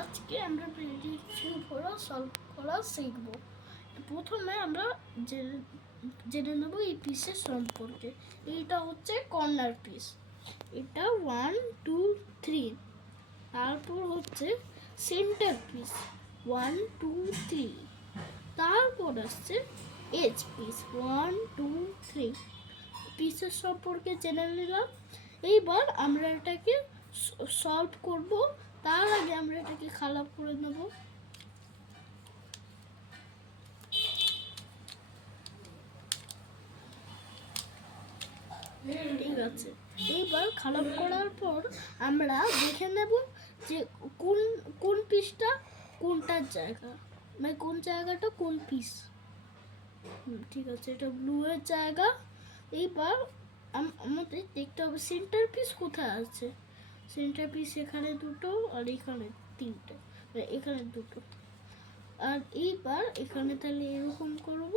আজকে আমরা প্রেডিকশন করা সলভ করা শিখব। প্রথমে আমরা জেনে নেব এই পিসের সম্পর্কে। এইটা হচ্ছে কর্নার পিস, এটা 1 2 3। তারপর হচ্ছে সেন্টার পিস 1 2 3। তারপর আসছে এজ পিস 1 2 3। পিসের সম্পর্কে জেনে নিলাম। এইবার আমরা এটাকে সলভ করব। তার আগে আমরা এটাকে খারাপ করে নেব। ঠিক আছে, এইবার খারাপ করার পর আমরা দেখে নেব যে কোন কোন পিসটা কোনটার জায়গা, মানে কোন জায়গাটা কোন পিস। ঠিক আছে, এটা ব্লু এর জায়গা। এইবার আমাদের দেখতে হবে সেন্টার পিস কোথায় আছে। সেন্টার পিস এখানে দুটো আর এখানে তিনটে, এখানে দুটো। আর এইবার এখানে তাহলে এরকম করব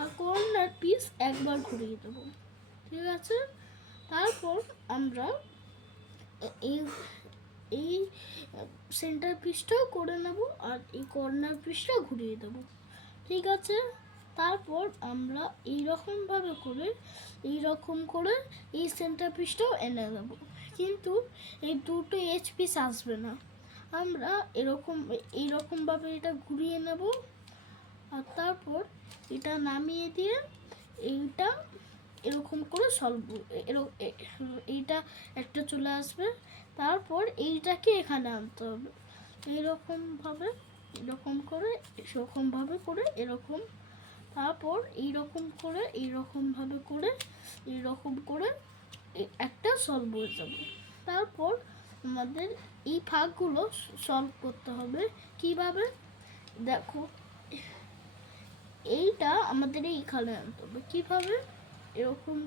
আর কর্নার পিস একবার ঘুরিয়ে দেবো। ঠিক আছে, তারপর আমরা এই এই সেন্টার পিসটাও করে নেব আর এই কর্নার পিসটাও ঘুরিয়ে দেবো। ঠিক আছে, তারপর আমরা এইরকম করে এই সেন্টার পিসটাও এনে দেব। কিন্তু এই দুটো এজ পিস আসবে না, আমরা এইরকমভাবে এটা ঘুরিয়ে নেব। আর তারপর এটা নামিয়ে দিয়ে এইটা এরকম করে এইটা একটা চলে আসবে। তারপর এইটাকে এখানে আনতে হবে এইরকমভাবে এরকম। তারপর এইরকম করে একটা সলভ হয়ে যাবে। তারপর আমাদের এই ভাগগুলো সলভ করতে হবে। কিভাবে দেখো, এইটা আমাদের এইখানে আনতে হবে। কিভাবে, এরকম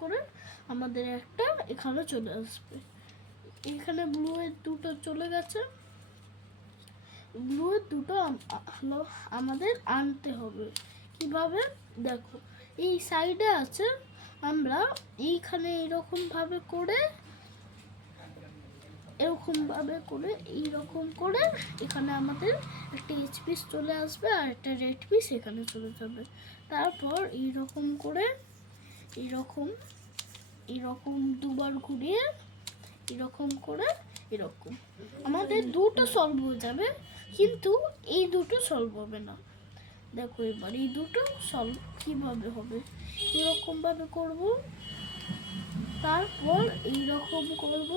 করে আমাদের একটা এখানে চলে আসবে। এখানে ব্লু এর দুটো চলে গেছে, ব্লু এর দুটো আমাদের আনতে হবে। কিভাবে দেখো, এই সাইডে আছে, আমরা এইখানে এইরকম ভাবে করে এখানে আমাদের একটা এইচ পিস চলে আসবে আর একটা রেড পিস এখানে চলে যাবে। তারপর এইরকম দুবার ঘুরিয়ে এরকম আমাদের দুটো সলভ হয়ে যাবে, কিন্তু এই দুটো সলভ হবে না। দেখো এবার এই দুটো সলভ কিভাবে হবে, এরকম ভাবে করব। তারপর এইরকম করব,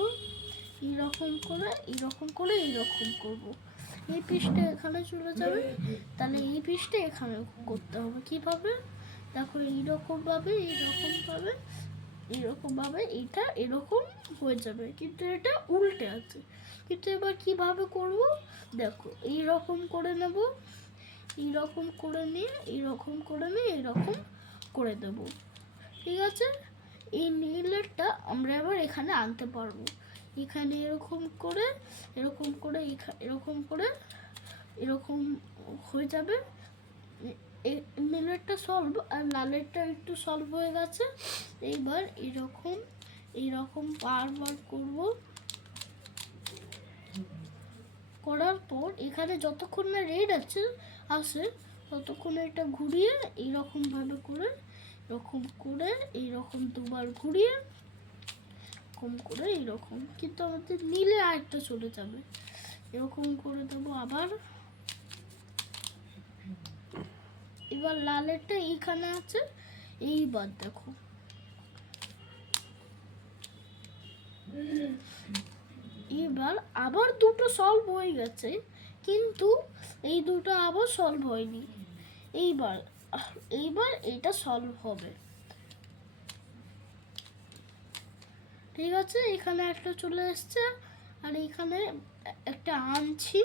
এইরকম করব। এই পিসটা এখানে চলে যাবে, তাহলে এই পিসটা এখানে করতে হবে। কিভাবে দেখো, এইরকম ভাবে এটা এরকম হয়ে যাবে, কিন্তু এটা উল্টে আছে। কিন্তু এবার কিভাবে করব দেখো, এইরকম করে নেব, এইরকম করে দেব। ঠিক আছে, এই নীলেরটা আমরা এবার এখানে আনতে পারবো। এখানে এরকম হয়ে যাবে। নীলেরটা সলভ আর লালেরটা একটু সলভ হয়ে গেছে। এইবার এইরকম বারবার করব। করার পর এখানে যতক্ষণ না রেড আসে ততক্ষণ এটা ঘুরিয়ে এইরকম ভাবে এইরকম দুবার ঘুরিয়ে এইরকম, কিন্তু আমাদের নীলে আরেকটা চলে যাবে। এরকম করে দেবো আবার। এবার লালেরটা এইখানে আছে, এইবার দেখো এবার আবার দুটো সলভ হয়ে গেছে, কিন্তু এই দুটো আবার সলভ হয়নি। এইবার এটা সলভ হবে। ঠিক আছে, এখানে একটা চলে এসছে আর এখানে একটা আনছি।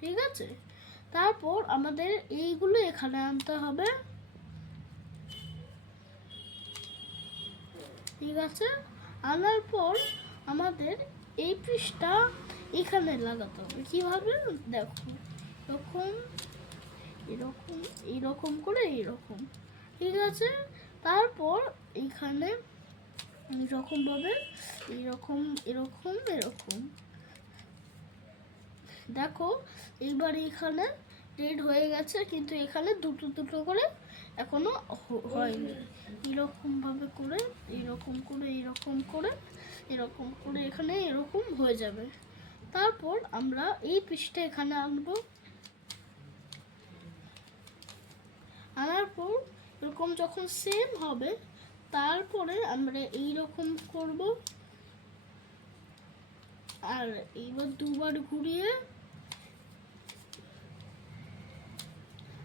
ঠিক আছে, তারপর আমাদের এইগুলো এখানে আনতে হবে। ঠিক আছে, আনার পর আমাদের এই পিসটা এখানে লাগাতে হবে। কিভাবে দেখো, এইরকম করে। ঠিক আছে, তারপর এখানে এইরকম ভাবে এরকম এরকম এরকম। দেখো এইবার এখানে রেড হয়ে গেছে, কিন্তু এখানে দুটো দুটো করে এখনো হয়নি। এরকম ভাবে করে এরকম করে এরকম করে এরকম করে এখানে এরকম হয়ে যাবে। তারপর আমরা এই পিসটা এখানে আনবো, আনার পর এরকম যখন সেম হবে তারপরে আমরা এই রকম করব, আর এইবার দুবার ঘুরিয়ে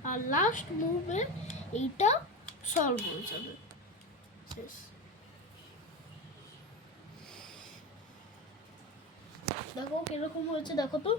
আর লাস্ট মুভে এইটা সলভ হয়ে যাবে। শেষ। দেখো কিরকম হয়েছে, দেখো তো।